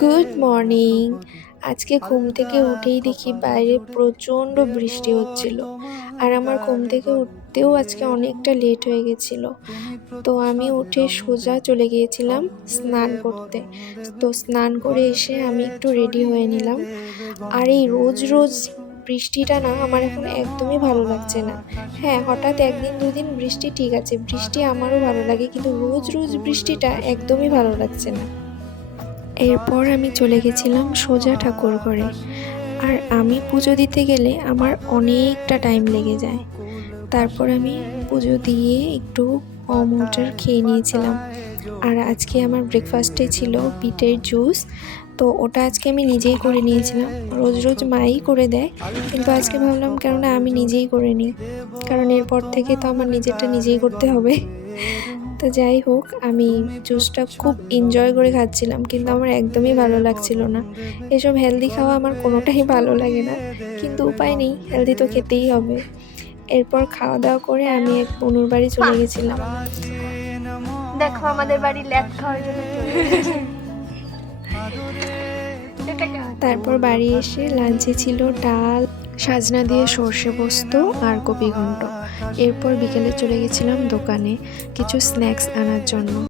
Good morning. আজকে ঘুম থেকে উঠেই দেখি বাইরে প্রচণ্ড বৃষ্টি হচ্ছিল, আর আমার ঘুম থেকে উঠতেও আজকে অনেকটা লেট হয়ে গেছিলো। তো আমি উঠে সোজা চলে গিয়েছিলাম স্নান করতে। তো স্নান করে এসে আমি একটু রেডি হয়ে নিলাম। আর এই রোজ রোজ বৃষ্টিটা না আমার এখন একদমই ভালো লাগছে না। হ্যাঁ, হঠাৎ একদিন দুদিন বৃষ্টি ঠিক আছে, বৃষ্টি আমারও ভালো লাগে, কিন্তু রোজ রোজ বৃষ্টিটা একদমই ভালো লাগছে না। এরপর আমি চলে গেছিলাম সোজা ঠাকুর ঘরে। আর আমি পুজো দিতে গেলে আমার অনেকটা টাইম লেগে যায়। তারপর আমি পুজো দিয়ে একটু ওয়াটার খেয়ে নিয়েছিলাম। আর আজকে আমার ব্রেকফাস্টে ছিল বিটের জুস। তো ওটা আজকে আমি নিজেই করে নিয়েছিলাম। রোজ রোজ মাই করে দেয়, কিন্তু আজকে ভাবলাম কেননা আমি নিজেই করে নিই, কারণ এরপর থেকে তো আমার নিজেরটা নিজেই করতে হবে। তো যাই হোক, আমি জুসটা খুব এনজয় করে খাচ্ছিলাম, কিন্তু আমার একদমই ভালো লাগছিল না। এসব হেলদি খাওয়া আমার কোনোটাই ভালো লাগে না, কিন্তু উপায় নেই, হেলদি তো খেতেই হবে। এরপর খাওয়া দাওয়া করে আমি এক বনুর বাড়ি চলে গেছিলাম। দেখো আমাদের বাড়ি ল্যাদ খাওয়ার জন্য তারপর বাড়ি এসে লাঞ্চে ছিল ডাল, সাজনা দিয়ে সর্ষে পোস্ত আর কপি ঘন্ট। এরপর বিকেলে চলে গেছিলাম দোকানে কিছু স্ন্যাক্স আনার জন্য।